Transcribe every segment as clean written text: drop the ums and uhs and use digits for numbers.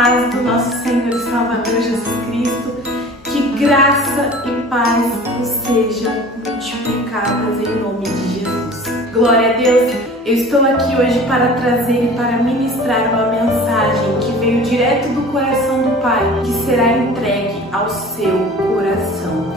paz do nosso Senhor e Salvador Jesus Cristo, que graça e paz vos sejam multiplicadas em nome de Jesus. Glória a Deus, eu estou aqui hoje para trazer e para ministrar uma mensagem que veio direto do coração do Pai, que será entregue ao seu coração.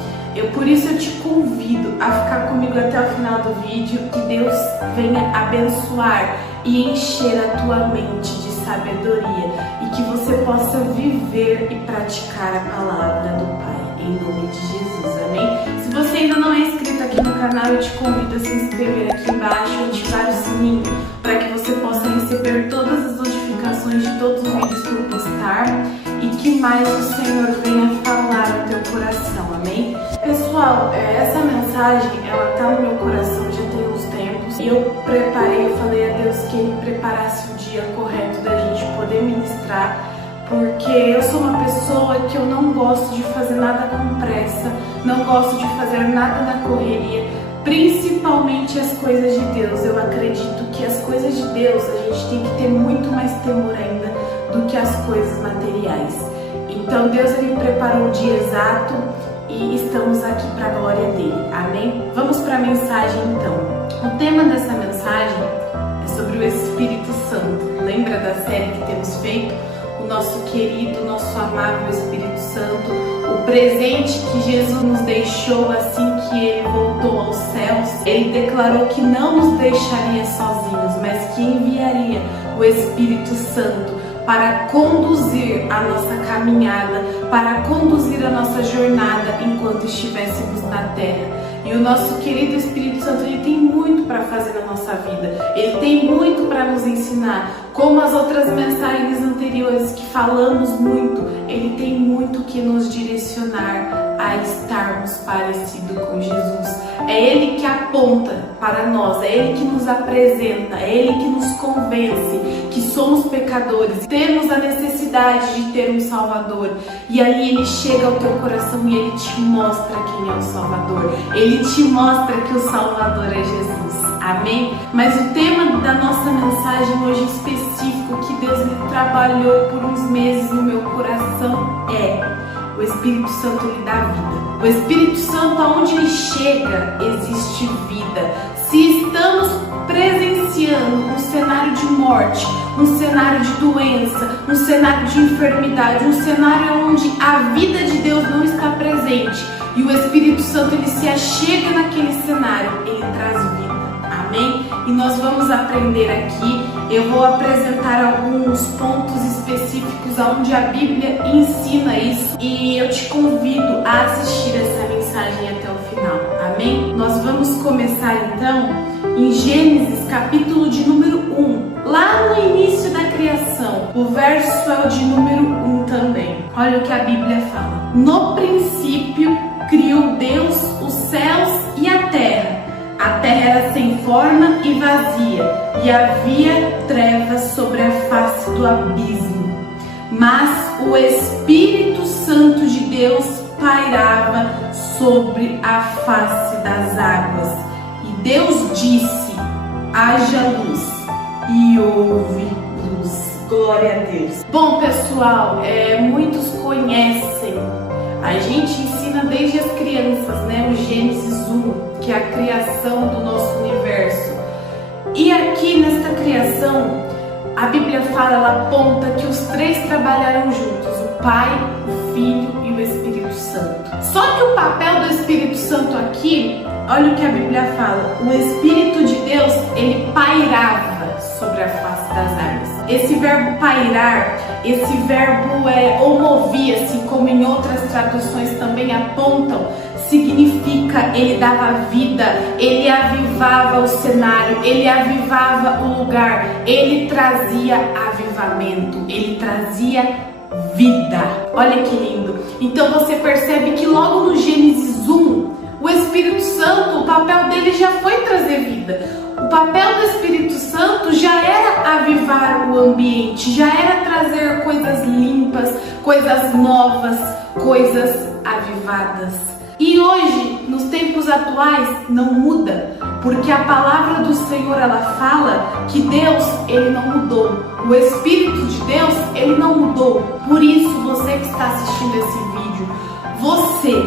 Por isso eu te convido a ficar comigo até o final do vídeo, que Deus venha abençoar e encher a tua mente de sabedoria e que você possa viver e praticar a palavra do Pai, em nome de Jesus, amém? Se você ainda não é inscrito aqui no canal, eu te convido a se inscrever aqui embaixo e ativar o sininho para que você possa receber todas as notificações de todos os vídeos que eu postar e que mais o Senhor venha falar no teu coração, amém? Pessoal, essa mensagem, ela tá no meu coração já tem uns tempos e eu falei a Deus que Ele preparasse o dia correto da gente poder ministrar, porque eu sou uma pessoa que eu não gosto de fazer nada com pressa, não gosto de fazer nada na correria, principalmente as coisas de Deus. Eu acredito que as coisas de Deus a gente tem que ter muito mais temor ainda do que as coisas materiais. Então Deus, Ele preparou o dia exato e estamos aqui para a glória dele, amém? Vamos para a mensagem então. O tema dessa mensagem é sobre o Espírito Santo. Lembra da série que temos feito? O nosso querido, nosso amável Espírito Santo, o presente que Jesus nos deixou assim que Ele voltou aos céus. Ele declarou que não nos deixaria sozinhos, mas que enviaria o Espírito Santo para conduzir a nossa caminhada, para conduzir a nossa jornada enquanto estivéssemos na terra. E o nosso querido Espírito Santo, ele tem muito para fazer na nossa vida, ele tem muito para nos ensinar. Como as outras mensagens anteriores que falamos muito, ele tem muito que nos direcionar a estarmos parecidos com Jesus. É Ele que aponta para nós, é Ele que nos apresenta, é Ele que nos convence que somos pecadores, temos a necessidade de ter um Salvador. E aí Ele chega ao teu coração e Ele te mostra quem é o Salvador. Ele te mostra que o Salvador é Jesus. Amém? Mas o tema da nossa mensagem hoje específico, que Deus me trabalhou por uns meses no meu coração, é: o Espírito Santo lhe dá vida. O Espírito Santo, aonde ele chega, existe vida. Se estamos presenciando um cenário de morte, um cenário de doença, um cenário de enfermidade, um cenário onde a vida de Deus não está presente e o Espírito Santo ele se achega naquele cenário, ele traz vida. Amém? E nós vamos aprender aqui. Eu vou apresentar alguns pontos específicos onde a Bíblia ensina isso e eu te convido a assistir essa mensagem até o final. Amém? Nós vamos começar então em Gênesis, capítulo de número 1, lá no início da criação. O verso é o de número 1 também. Olha o que a Bíblia fala: no princípio criou Deus os céus e a terra. A terra era sem forma e vazia, e havia trevas sobre a face do abismo. Mas o Espírito Santo de Deus pairava sobre a face das águas. E Deus disse: haja luz, e houve luz. Glória a Deus. Bom, pessoal, muitos conhecem, a gente ensina desde as crianças, né? O Gênesis 1, que é a criação do nosso universo. E aqui nesta criação, a Bíblia fala, ela aponta que os três trabalharam juntos: o Pai, o Filho e o Espírito Santo. Só que o papel do Espírito Santo aqui, olha o que a Bíblia fala: o Espírito de Deus, ele pairava sobre a face das águas. Esse verbo pairar, esse verbo ou movia-se, como em outras traduções também apontam, significa ele dava vida, ele avivava o cenário, ele avivava o lugar, ele trazia avivamento, ele trazia vida. Olha que lindo! Então você percebe que logo no Gênesis 1, o Espírito Santo, o papel dele já foi trazer vida. O papel do Espírito Santo já era avivar o ambiente, já era trazer coisas limpas, coisas novas, coisas avivadas. E hoje, nos tempos atuais, não muda. porque a palavra do Senhor, ela fala que Deus, ele não mudou. O Espírito de Deus, ele não mudou. Por isso, você que está assistindo esse vídeo, você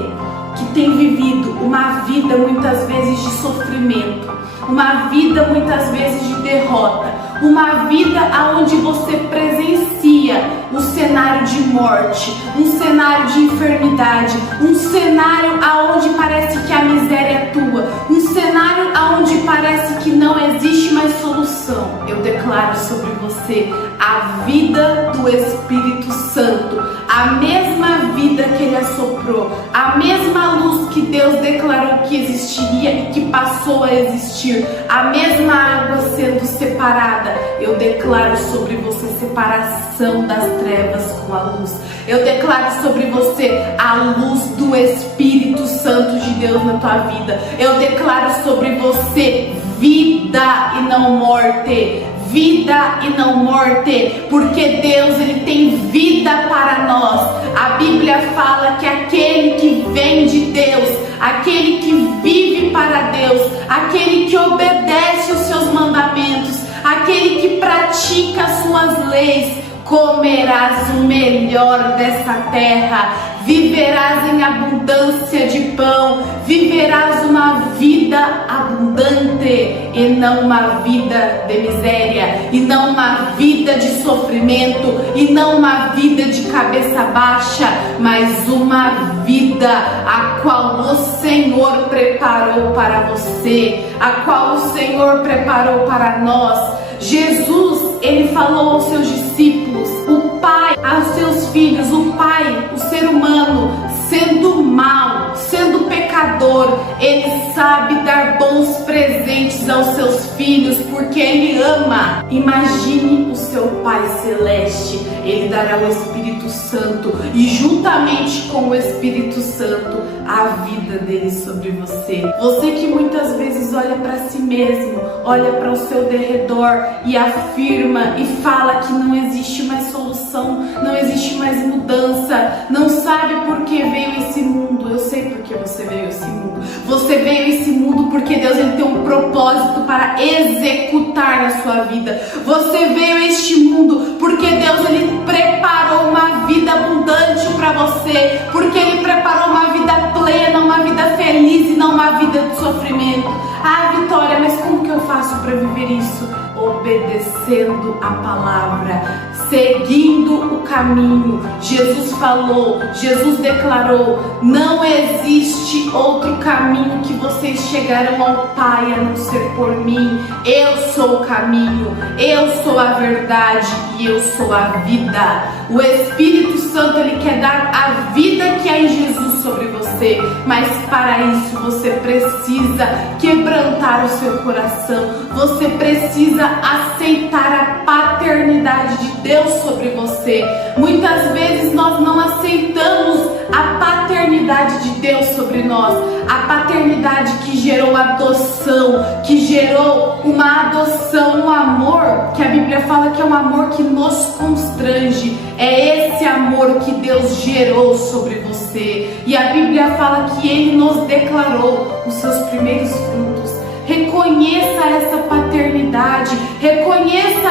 que tem vivido uma vida muitas vezes de sofrimento, uma vida muitas vezes de derrota, uma vida onde você presencia um cenário de morte, um cenário de enfermidade, um cenário onde parece que a miséria é tua, um cenário onde parece que não existe mais solução. Eu declaro sobre você a vida do Espírito Santo, a mesma vida que Ele assoprou, a mesma luz que Deus declarou que existiria e que passou a existir, a mesma água sendo separada. Eu declaro sobre você separação das trevas com a luz. Eu declaro sobre você a luz do Espírito Santo de Deus na tua vida. Eu declaro sobre você vida e não morte. Vida e não morte, porque Deus, ele tem vida para nós. A Bíblia fala que aquele que vem de Deus, aquele que vive para Deus, aquele que obedece os seus mandamentos, aquele que pratica as suas leis, comerás o melhor dessa terra, viverás em abundância de pão, viverás uma vida abundante e não uma vida de miséria, e não uma vida de sofrimento, e não uma vida de cabeça baixa, mas uma vida a qual o Senhor preparou para você, a qual o Senhor preparou para nós. Jesus, ele falou aos seus discípulos, o Pai aos seus filhos, o Pai, o ser humano, sendo mau, sendo pecador, ele sabe dar bons presentes aos seus filhos, porque ele ama. Imagine o seu Pai Celeste, ele dará o Espírito Santo, e juntamente com o Espírito Santo, a vida dele sobre você. Você que muitas vezes olha para si mesmo, olha para o seu derredor e afirma e fala que não existe mais solução, não existe mais mudança, não sabe por que veio esse mundo. Eu sei por que você veio esse mundo. Você veio esse mundo porque Deus, ele tem um propósito para executar na sua vida. Você veio a este mundo porque Deus, ele preparou uma vida abundante para você, porque ele preparou uma vida plena, uma vida feliz e não uma vida de sofrimento. Ah, Vitória, mas como que eu faço para viver isso? Obedecendo a palavra, seguindo o caminho. Jesus falou, Jesus declarou: não existe outro caminho que vocês chegarão ao Pai a não ser por mim. Eu sou o caminho, eu sou a verdade e eu sou a vida. O Espírito Santo, ele quer dar a vida que há em Jesus sobre você, mas para isso você precisa quebrantar o seu coração, você precisa aceitar a paternidade de Deus sobre você. Muitas vezes nós não aceitamos a paternidade de Deus sobre nós, a paternidade que gerou adoção, que gerou uma adoção, um amor que a Bíblia fala que é um amor que nos constrange. É esse amor que Deus gerou sobre você, e a Bíblia fala que Ele nos declarou os seus primeiros frutos. Reconheça essa paternidade, reconheça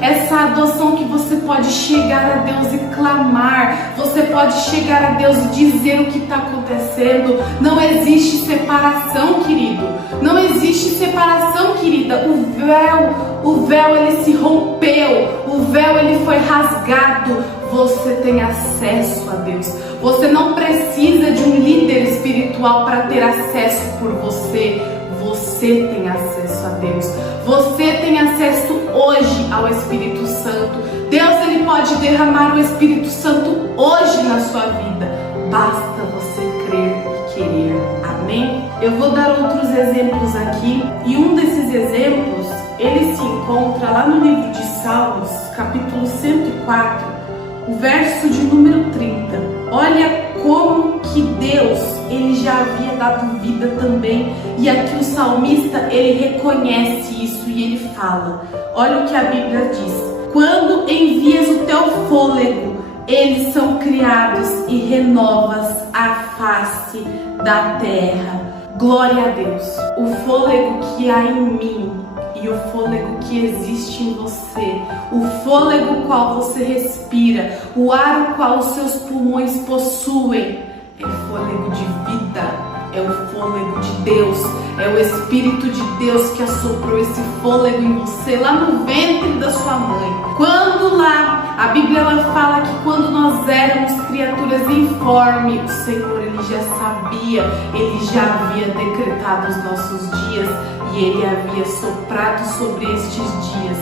essa adoção que você pode chegar a Deus e clamar, você pode chegar a Deus e dizer o que está acontecendo. Não existe separação, querido, não existe separação, querida. O véu ele se rompeu, o véu ele foi rasgado. Você tem acesso a Deus. Você não precisa de um líder espiritual para ter acesso por você. Você tem acesso a Deus. Você tem acesso hoje ao Espírito Santo. Deus, ele pode derramar o Espírito Santo hoje na sua vida. Basta você crer e querer. Amém? Eu vou dar outros exemplos aqui. E um desses exemplos, ele se encontra lá no livro de Salmos, capítulo 104, o verso de número 30. Olha como que Deus, ele já havia dado vida também, e aqui o salmista, ele reconhece isso e ele fala, olha o que a Bíblia diz: quando envias o teu fôlego, eles são criados, e renovas a face da terra. Glória a Deus. O fôlego que há em mim e o fôlego que existe em você, o fôlego qual você respira, o ar o qual os seus pulmões possuem, é fôlego de vida, é o fôlego de Deus, é o Espírito de Deus que assoprou esse fôlego em você lá no ventre da sua mãe. Quando lá, a Bíblia ela fala que quando nós éramos criaturas informes, o Senhor ele já sabia, ele já havia decretado os nossos dias e ele havia soprado sobre estes dias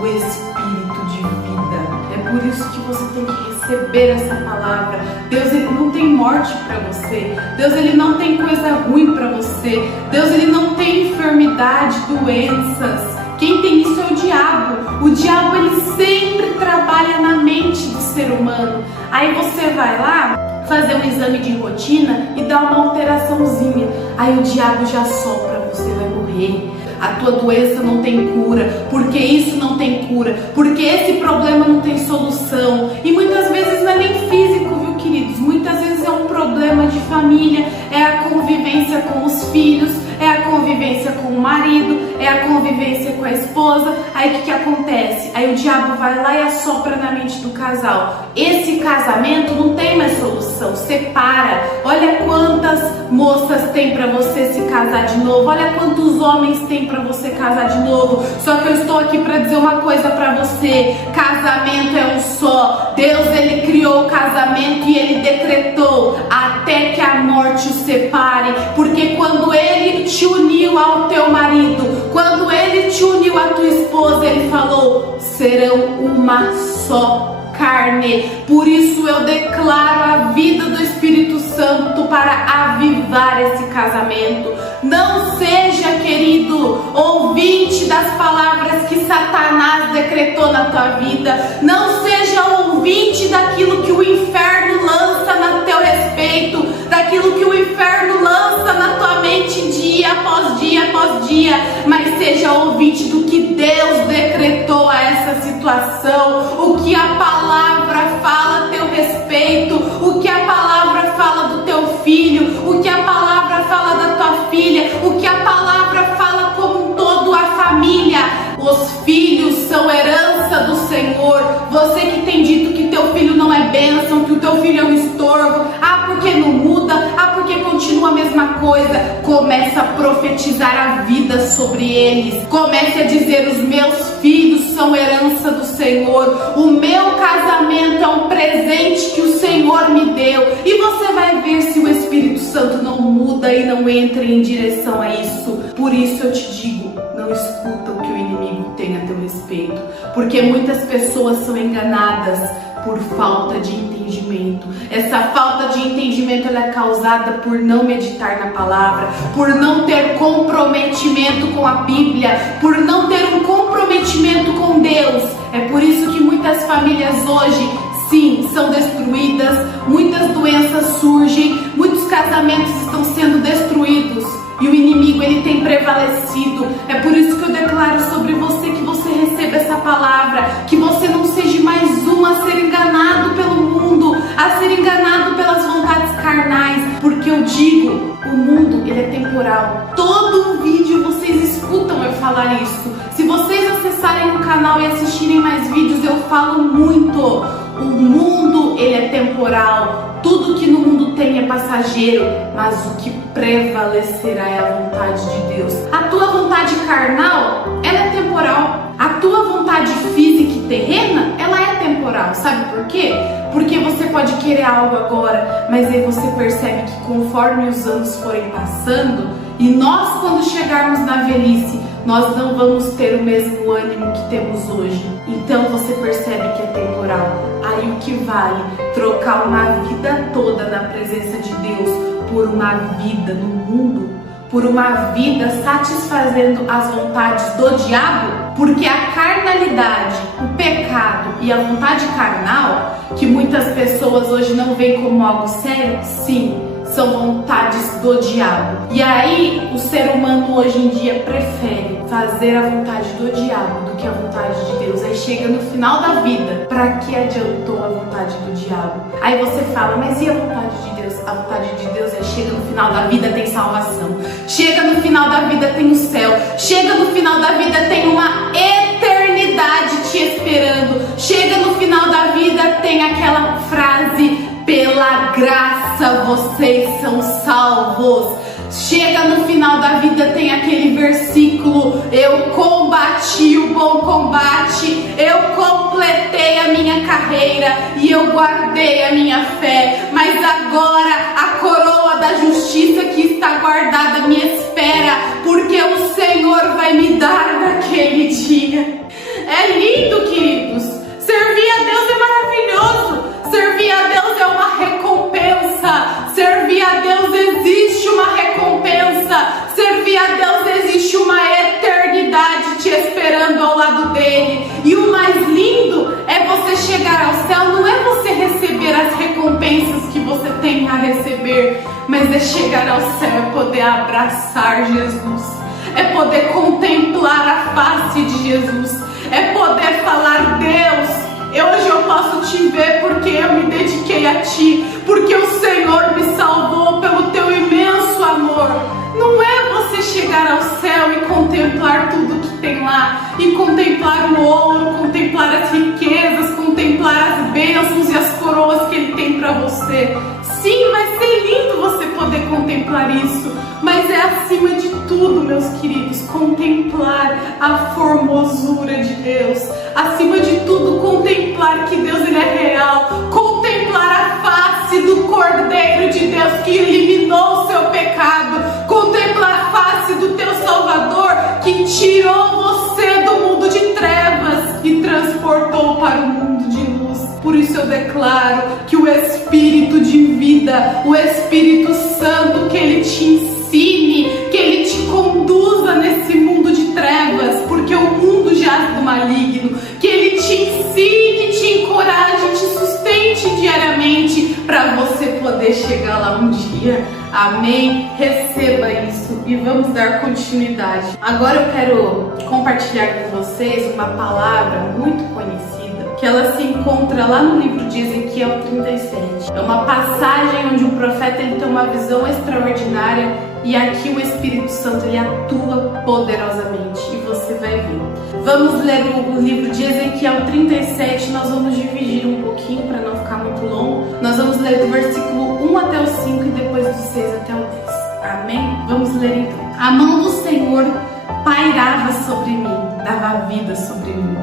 o Espírito de vida. É por isso que você tem que receber essa palavra. Deus ele não tem morte para você. Deus ele não tem coisa ruim para você. Deus ele não tem enfermidade, doenças. Quem tem isso é o diabo. O diabo ele sempre trabalha na mente do ser humano. Aí você vai lá fazer um exame de rotina e dá uma alteraçãozinha. Aí o diabo já sopra, você vai morrer. A tua doença não tem cura, porque isso não tem cura, porque esse problema não tem solução. E muitas vezes não é nem físico, viu, queridos? Muitas vezes é um problema de família, é a convivência com os filhos, é a convivência com o marido, é a convivência com a esposa. Aí o que acontece? Aí o diabo vai lá e assopra na mente do casal. Esse casamento não tem mais solução, separa. Olha quantas moças tem para você se casar de novo, olha quantos homens tem para você casar de novo. Só que eu estou aqui para dizer uma coisa para você: casamento é um só. Deus ele criou o casamento e ele decretou até que a morte o separe, porque quando ele te uniu ao teu marido, quando ele te uniu à tua esposa, ele falou: serão uma só carne. Por isso eu declaro a vida do Espírito Santo para avivar esse casamento. Não seja, querido, ouvinte das palavras que Satanás decretou na tua vida. Não seja ouvinte daquilo que o inferno lança no teu respeito, daquilo que o inferno lança na tua mente dia após dia após dia, mas seja ouvinte do que Deus decretou a essa situação, o que a palavra fala a teu respeito, o que a palavra fala do teu filho, o que a palavra fala da tua filha, o que a palavra fala como um todo a família. Os filhos são herança do Senhor. Você que tem dito que teu filho não é bênção, que o teu filho é um estorvo, porque não muda, porque continua a mesma coisa, começa a profetizar a vida sobre eles. Comece a dizer: os meus filhos são herança do Senhor, o meu casamento é um presente que o Senhor me deu. E você vai ver se o Espírito Santo não muda e não entra em direção a isso. Por isso eu te digo, não escuta o que o inimigo tem a teu respeito, porque muitas pessoas são enganadas por falta de entendimento. Essa falta de entendimento ela é causada por não meditar na palavra, por não ter comprometimento com a Bíblia, por não ter um comprometimento com Deus. É por isso que muitas famílias hoje, sim, são destruídas, muitas doenças surgem, muitos casamentos estão sendo destruídos e o inimigo ele tem prevalecido. É por isso que eu declaro sobre você que você receba essa palavra, que você não seja mais um a ser enganado pelo mundo, a ser enganado pelas vontades carnais, porque eu digo, o mundo ele é temporal. Todo vídeo vocês escutam eu falar isso. Se vocês acessarem o canal e assistirem mais vídeos, eu falo muito. O mundo ele é temporal, tudo que no mundo tem é passageiro, mas o que prevalecerá é a vontade de Deus. A tua vontade carnal, ela é temporal. A tua vontade física e terrena, ela é temporal. Sabe por quê? Porque você pode querer algo agora, mas aí você percebe que conforme os anos forem passando, e nós quando chegarmos na velhice, nós não vamos ter o mesmo ânimo que temos hoje. Então você percebe que é temporal. Aí o que vale? Trocar uma vida toda na presença de Deus por uma vida no mundo, por uma vida satisfazendo as vontades do diabo? Porque a carnalidade, o pecado e a vontade carnal, que muitas pessoas hoje não veem como algo sério, sim, são vontades do diabo. E aí o ser humano hoje em dia prefere fazer a vontade do diabo do que a vontade de Deus. Aí chega no final da vida, pra que adiantou a vontade do diabo? Aí você fala, mas e a vontade de Deus? a vontade de Deus chega no final da vida tem salvação, chega no final da vida tem o céu, chega no final da vida tem uma eternidade te esperando, chega no final da vida tem aquela frase: pela graça vocês são salvos. Chega no final da vida tem aquele versículo: eu combati o bom combate, eu completei a minha carreira e eu guardei a minha fé, mas agora a coroa da justiça que está guardada me espera, porque o Senhor vai me dar naquele dia. É lindo, queridos. Servir a Deus é maravilhoso. Servir a Deus é uma recompensa. Servir a Deus existe uma recompensa. Servir a Deus existe uma eternidade te esperando ao lado dele. E o mais lindo é você chegar ao céu. Não é você receber as recompensas que você tem a receber, mas é chegar ao céu e poder abraçar Jesus. É poder contemplar a face de Jesus. É poder falar: Deus, hoje eu posso te ver porque eu me dediquei a ti, porque o Senhor me salvou pelo teu imenso amor. Não é você chegar ao céu e contemplar tudo que tem lá, e contemplar o ouro, contemplar as riquezas, contemplar as bênçãos e as coroas que Ele tem para você. Sim, vai ser lindo você poder contemplar isso, mas é acima de tudo, meus queridos, contemplar a formosura de Deus. Acima de tudo, contemplar que Deus ele é real, contemplar a face do Cordeiro de Deus que eliminou o seu pecado, contemplar a face do teu Salvador que tirou você do mundo de trevas e transportou para o mundo de luz. Por isso eu declaro que o Espírito de vida, o Espírito Santo, que ele te ensine, que ele te conduza nesse mundo de trevas, porque o mundo jaz do maligno, que ele te ensine, te encoraje, te sustente diariamente para você poder chegar lá um dia. Amém? Receba isso e vamos dar continuidade. Agora eu quero compartilhar com vocês uma palavra muito conhecida, que ela se encontra lá no livro de Ezequiel 37. É uma passagem onde o profeta ele tem uma visão extraordinária e aqui o Espírito Santo ele atua poderosamente e você vai ver. Vamos ler o livro de Ezequiel 37, nós vamos dividir um pouquinho para não ficar muito longo. Nós vamos ler do versículo 1 até o 5 e depois do 6 até o 10. Amém? Vamos ler então. A mão do Senhor pairava sobre mim, dava vida sobre mim.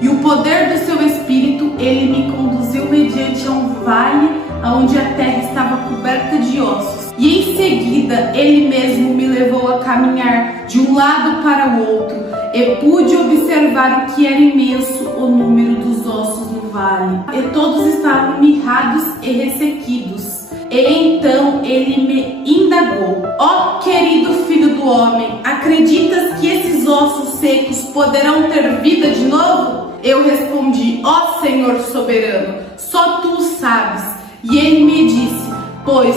E o poder do seu Espírito, ele me conduziu mediante a um vale onde a terra estava coberta de ossos. E em seguida, ele mesmo me levou a caminhar de um lado para o outro. E pude observar o que era imenso o número dos ossos no vale. E todos estavam mirrados e ressequidos. E então ele me indagou: ó querido filho do homem, acreditas que esses ossos secos poderão ter vida de novo? Eu respondi: ó Senhor soberano, só tu sabes. E ele me disse: pois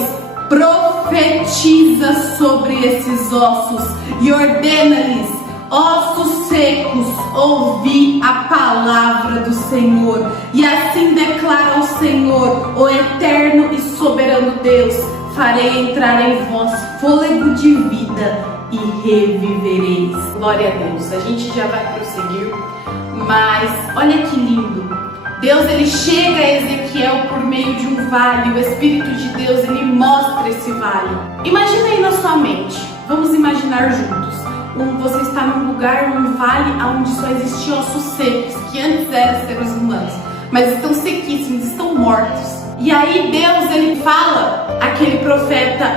profetiza sobre esses ossos e ordena-lhes: ossos secos, ouvi a palavra do Senhor. E assim declara o Senhor, o eterno e soberano Deus: farei entrar em vós fôlego de vida e revivereis. Glória a Deus. A gente já vai prosseguir, mas olha que lindo. Deus ele chega a Ezequiel por meio de um vale. O Espírito de Deus ele mostra esse vale. Imagina aí na sua mente. Vamos imaginar juntos. Você está num lugar, num vale onde só existiam ossos secos, que antes eram seres humanos, mas estão sequíssimos, estão mortos. E aí Deus ele fala àquele profeta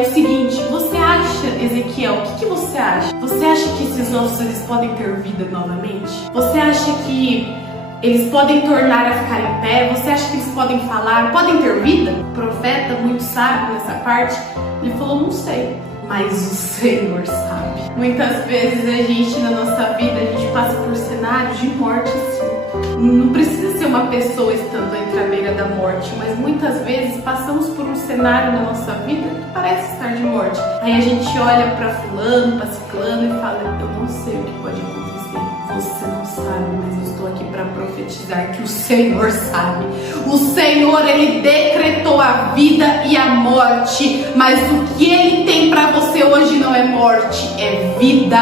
o seguinte: você acha, Ezequiel, o que você acha? Você acha que esses ossos eles podem ter vida novamente? Você acha que eles podem tornar a ficar em pé? Você acha que eles podem falar? Podem ter vida? O profeta, muito sábio nessa parte, ele falou: não sei, mas o Senhor sabe. Muitas vezes a gente, na nossa vida, a gente passa por cenários de morte assim. Não precisa ser uma pessoa estando entre a beira da morte, mas muitas vezes passamos por um cenário na nossa vida que parece estar de morte. Aí a gente olha para fulano, para ciclano e fala: eu não sei o que pode acontecer. Você não sabe, mas eu estou aqui para profetizar que o Senhor sabe. O Senhor, Ele decretou a vida e a morte, mas o que Ele tem para você hoje não é morte, é vida.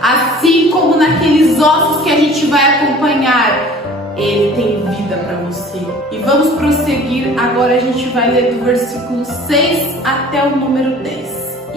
Assim como naqueles ossos que a gente vai acompanhar, Ele tem vida para você. E vamos prosseguir. Agora a gente vai ler do versículo 6 até o número 10.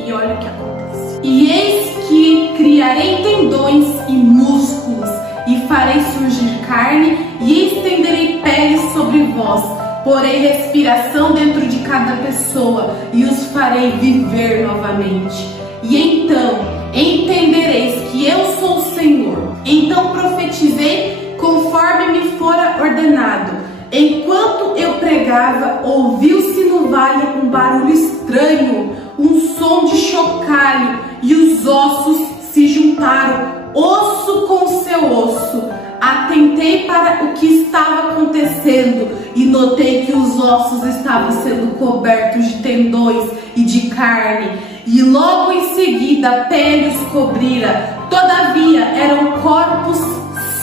E olha o que acontece. E eis que criarei tendões e músculos, e farei surgir carne, e estenderei peles sobre vós. Porei respiração dentro de cada pessoa, e os farei viver novamente. E então entendereis que eu sou o Senhor. Então profetizei conforme me fora ordenado. Enquanto eu pregava, ouviu-se no vale um barulho estranho, um som de chocalho, e os ossos se juntaram, osso com seu osso. Atentei para o que estava acontecendo e notei que os ossos estavam sendo cobertos de tendões e de carne, e logo em seguida a pele os cobrira. Todavia eram corpos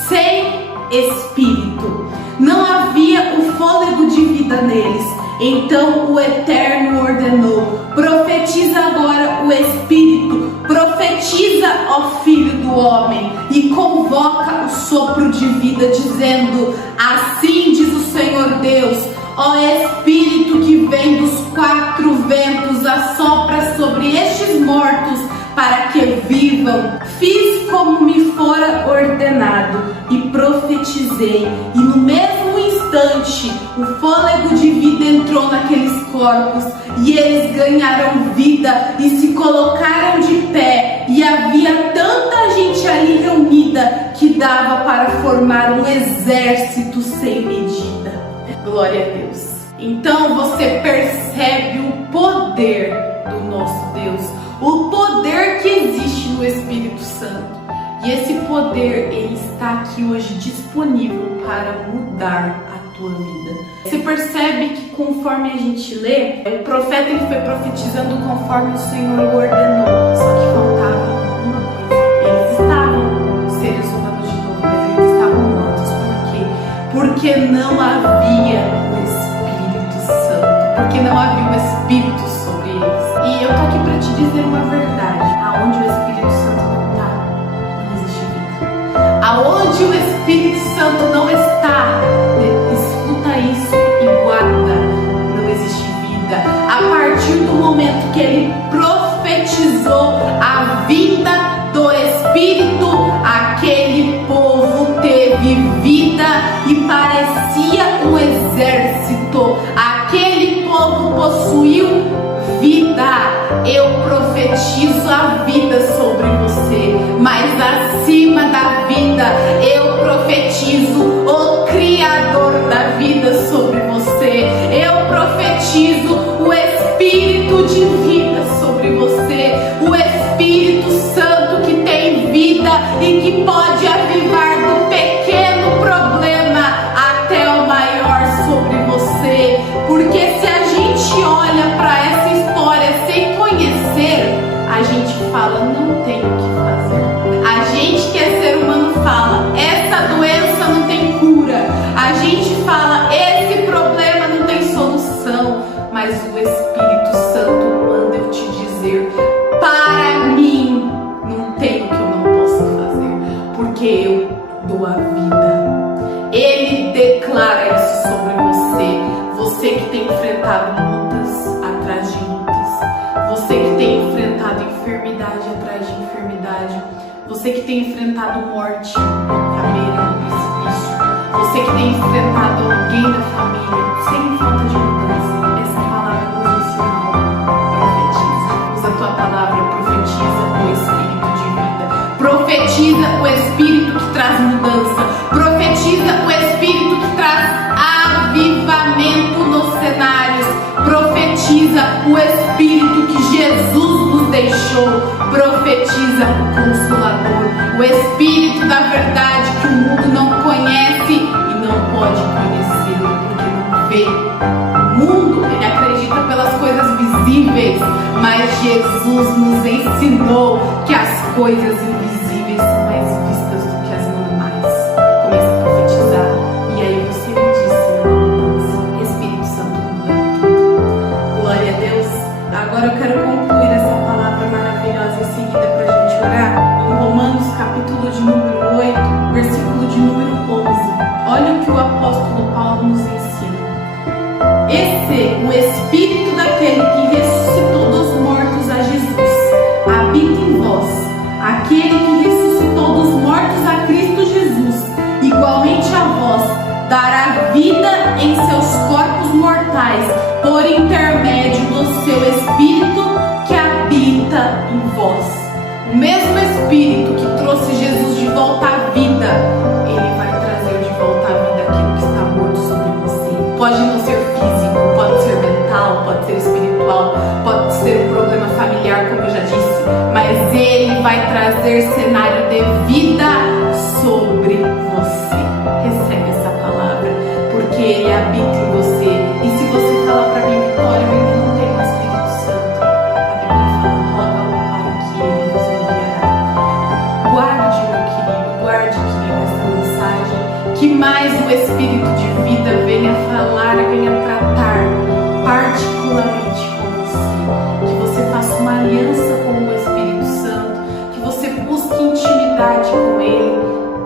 sem espírito, não havia o fôlego de vida neles. Então o Eterno ordenou: profetiza agora o Espírito, profetiza, ó Filho do Homem, e convoca o sopro de vida, dizendo: assim diz o Senhor Deus, ó Espírito que vem dos quatro ventos, assopra sobre estes mortos para que vivam. Fiz como me fora ordenado e profetizei, e no mesmo instante o fôlego de vida entrou naqueles corpos, e eles ganharam vida e se colocaram de pé, e havia tanta gente ali reunida que dava para formar um exército sem medida. Glória a Deus. Então você percebe o poder do nosso Deus, o poder que existe no Espírito Santo. E esse poder, ele está aqui hoje disponível para mudar a tua vida. Você percebe que conforme a gente lê, o profeta ele foi profetizando conforme o Senhor o ordenou. Só que faltava uma coisa. Eles estavam seres humanos de novo, mas eles estavam mortos. Por quê? Porque não havia o Espírito Santo. Porque não havia o Espírito sobre eles. E eu tô aqui para te dizer uma verdade. Aonde o Espírito Santo não está, não existe vida. Aonde o Espírito Santo não está, escuta isso e guarda, não existe vida. A partir do momento que ele profetizou a vinda do Espírito, aquele povo teve vida e parecia um exército. Aquele povo possuiu vida. Eu profetizo a vida sobre você, mas acima da vida eu profetizo o Criador da vida sobre você. Eu profetizo o Espírito de vida sobre você, o Espírito Santo que tem vida e que pode avivar do pequeno problema até o maior sobre você. Porque se a gente olha para essa história sem conhecer, a gente fala, não tem o que fazer. A gente que é ser humano fala, essa doença não tem cura. A gente fala, esse problema não tem solução. Mas o Espírito Santo manda eu te dizer, para mim não tem o que eu não possa fazer, porque eu dou a vida. Ele declara isso sobre você. Você que tem enfrentado lutas atrás de lutas, você que tem enfrentado enfermidade atrás de enfermidade, você que tem enfrentado morte à beira do precipício, você que tem enfrentado alguém da família sem falta de mudança, essa palavra nos ensina, profetiza. Usa a tua palavra, profetiza o Espírito de vida, profetiza o Espírito que traz mudança, profetiza o Espírito que traz avivamento nos cenários, profetiza o Espírito que Jesus nos deixou, profetiza o Consolador, o Espírito da verdade que o mundo não conhece e não pode conhecer, porque não vê. O mundo, ele acredita pelas coisas visíveis, mas Jesus nos ensinou que as coisas invisíveis são mais vistas do que as normais. Espírito daquele que ressuscitou dos mortos a Jesus habita em vós. Aquele que ressuscitou dos mortos a Cristo Jesus, igualmente a vós, dará vida em seus corpos mortais, por intermédio do seu Espírito que habita em vós. O mesmo Espírito que trouxe Jesus de volta à vida, ele vai trazer de volta à vida aquilo que está morto sobre você. Pode não ser físico, pode ser mental, pode ser espiritual, pode ser um problema familiar, como eu já disse, mas ele vai trazer cenário de vida sobre você. Recebe essa palavra, porque ele habita em você. E se você falar para mim, Vitória, eu ainda não tenho o Espírito Santo, a Bíblia fala, roga ao Pai que ele nos enviará. Guarde, meu querido, essa mensagem, que mais o Espírito de vida venha falar, venha tratar particularmente com você, que você faça uma aliança com o Espírito Santo, que você busque intimidade com ele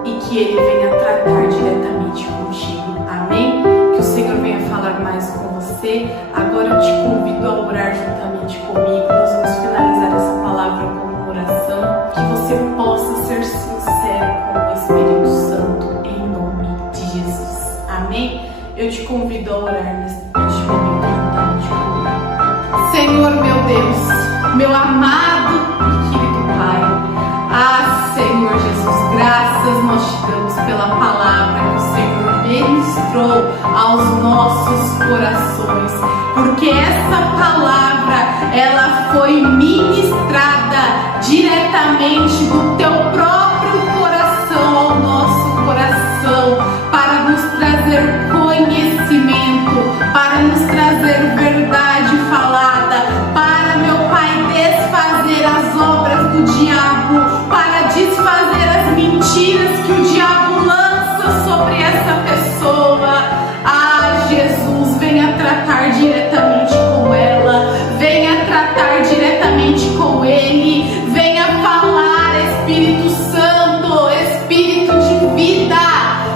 e que ele venha tratar diretamente contigo. Amém? Que o Senhor venha falar mais com você. Agora eu te convido a orar juntamente comigo. Nós vamos finalizar essa palavra com uma oração, que você possa ser sincero com o Espírito Santo em nome de Jesus. Amém? Eu te convido a orar neste momento juntamente comigo. Senhor meu Deus, meu amado e querido Pai, Senhor Jesus, graças nós te damos pela palavra que o Senhor ministrou aos nossos corações, porque essa palavra, ela foi ministrada diretamente do teu próprio coração ao nosso coração, para nos trazer conhecimento, para nos trazer verdade falada, para, meu Pai, desfazer as obras do diabo, para desfazer as mentiras que o diabo lança sobre essa pessoa. Jesus, venha tratar diretamente com ela, venha tratar diretamente com ele, venha falar, Espírito Santo, Espírito de vida,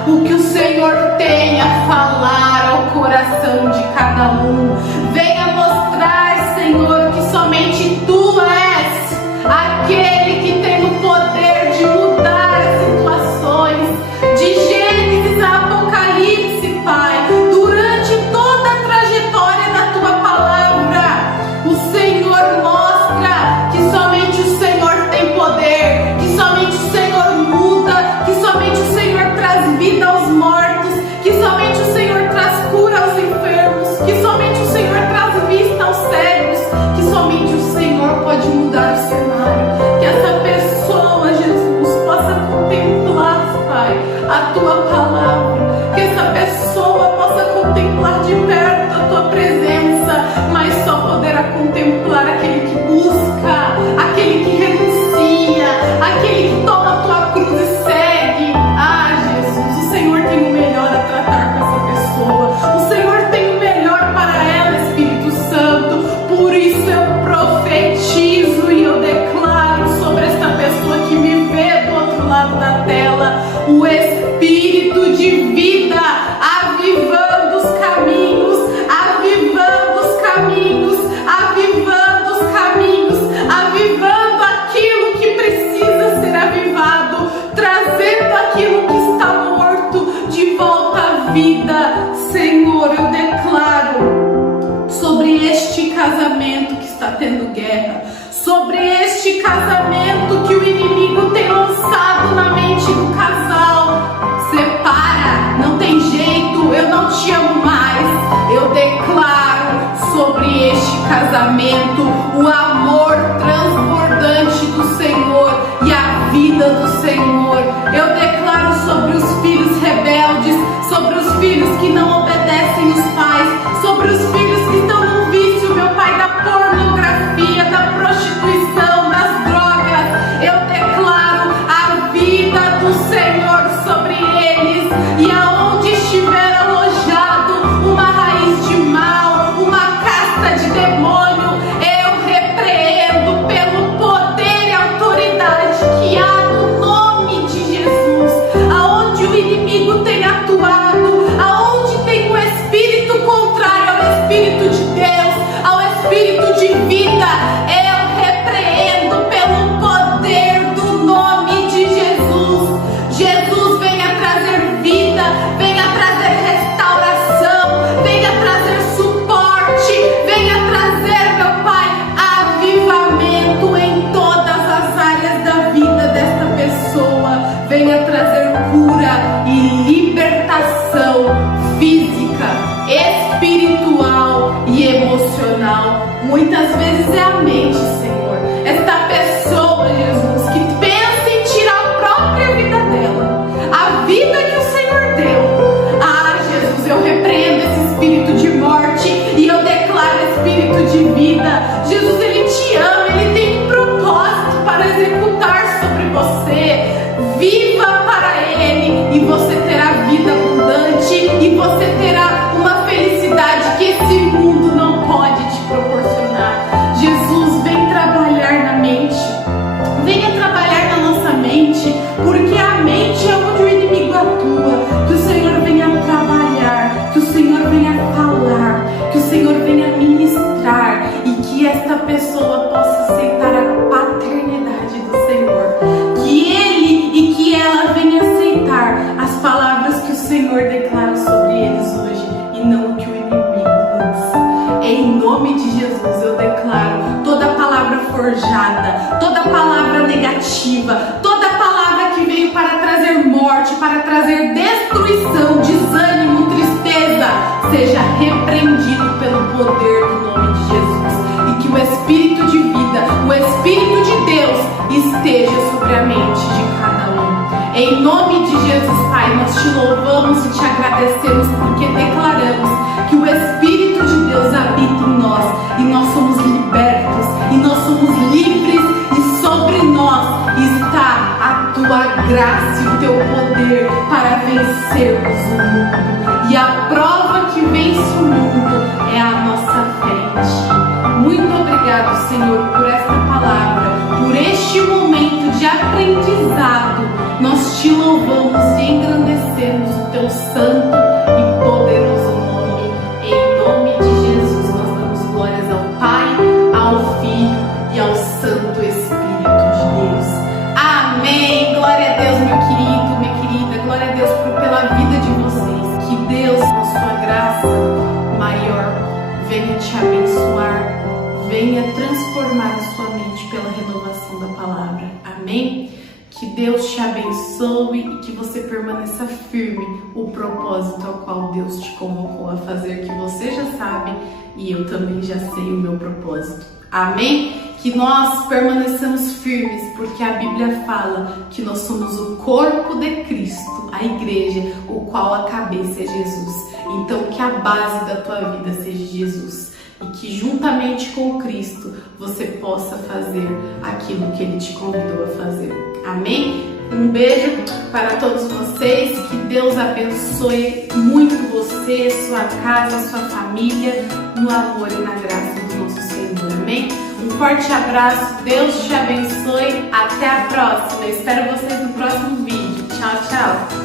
o que o Senhor tem a falar ao coração de cada um. Venha mostrar, Senhor, que somente tu és aquele que tem o poder de mudar as situações, de Gênesis a Apocalipse, Pai. Durante toda a trajetória da tua palavra, o Senhor mostra que somente o Senhor tem poder, que somente o Senhor muda, que somente o Senhor traz vida aos mortos, que somente o Senhor traz cura aos enfermos, que somente o Senhor traz vista aos cegos, que somente o Senhor pode mudar o cenário. Que essa pessoa, Jesus, possa contemplar, Pai, a tua palavra, que essa pessoa possa contemplar de perto a tua presença, mas só poderá contemplar aquele que busca, aquele que renuncia, aquele que toma a tua cruz e segue. Jesus, o Senhor tem o melhor a tratar com essa pessoa, o Senhor tem o melhor para ela, Espírito Santo. Por isso eu profetizo e eu declaro sobre esta pessoa que me vê do outro lado da tela, o Espírito de vida, avivando os caminhos, avivando os caminhos, avivando os caminhos, avivando aquilo que precisa ser avivado, trazendo aquilo que está morto de volta à vida. Senhor, eu declaro sobre este casamento que está tendo guerra, sobre este casamento que o inimigo tem lançado na mente do casal. Separa, não tem jeito, eu não te amo mais. Eu declaro sobre este casamento o amor transbordante do Senhor e a vida do Senhor. Eu declaro sobre os filhos rebeldes, sobre os filhos que não obedecem os pais, sobre os filhos que estão no vício, meu Pai, da pornografia, da prostituição, das drogas. Eu declaro a vida do Senhor vida que o Senhor deu. Ah, Jesus, eu repreendo esse espírito de morte e eu declaro espírito de vida. Jesus, Ele te ama, Ele tem um propósito para executar sobre você. Viva para Ele e você terá vida abundante e você terá uma felicidade que esse mundo não pode te proporcionar. Jesus, vem trabalhar na mente. Venha trabalhar na nossa mente, porque a mente é onde o inimigo atua. Que o Senhor venha trabalhar, que o Senhor venha falar, que o Senhor venha ministrar e que esta pessoa possa aceitar a paternidade do Senhor. Que ele e que ela venha aceitar as palavras que o Senhor declara sobre eles hoje e não o que o inimigo lança. Em nome de Jesus eu declaro toda palavra forjada, toda palavra negativa, toda palavra que veio para trazer morte, para trazer destruição, desânimo, tristeza, seja repreendido pelo poder do nome de Jesus. E que o Espírito de vida, o Espírito de Deus esteja sobre a mente de cada um. Em nome de Jesus, Pai, nós te louvamos e te agradecemos porque declaramos que o Espírito de Deus habita em nós e nós somos libertos e nós somos livres e sobre nós está a tua graça e o teu poder para vencermos o mundo. E a prova que vence o mundo é a nossa fé em ti. Muito obrigado, Senhor, por esta palavra, por este momento de aprendizado. Nós te louvamos e engrandecemos o teu santo e poderoso nome. Em nome de Jesus, nós damos glórias ao Pai, ao Filho e ao Santo Espírito de Deus. Amém. Glória a Deus, meu querido, minha querida. Glória a Deus pela vida de vocês. Que Deus, com sua graça maior, venha te abençoar, venha transformar a sua mente pela renovação da palavra. Amém? Que Deus te abençoe e que você permaneça firme o propósito ao qual Deus te convocou a fazer, que você já sabe e eu também já sei o meu propósito. Amém? Que nós permaneçamos firmes, porque a Bíblia fala que nós somos o corpo de Cristo, a igreja, o qual a cabeça é Jesus. Então que a base da tua vida seja Jesus. E que juntamente com Cristo você possa fazer aquilo que Ele te convidou a fazer. Amém? Um beijo para todos vocês. Que Deus abençoe muito você, sua casa, sua família, no amor e na graça do nosso Senhor. Amém? Um forte abraço. Deus te abençoe. Até a próxima. Eu espero vocês no próximo vídeo. Tchau, tchau.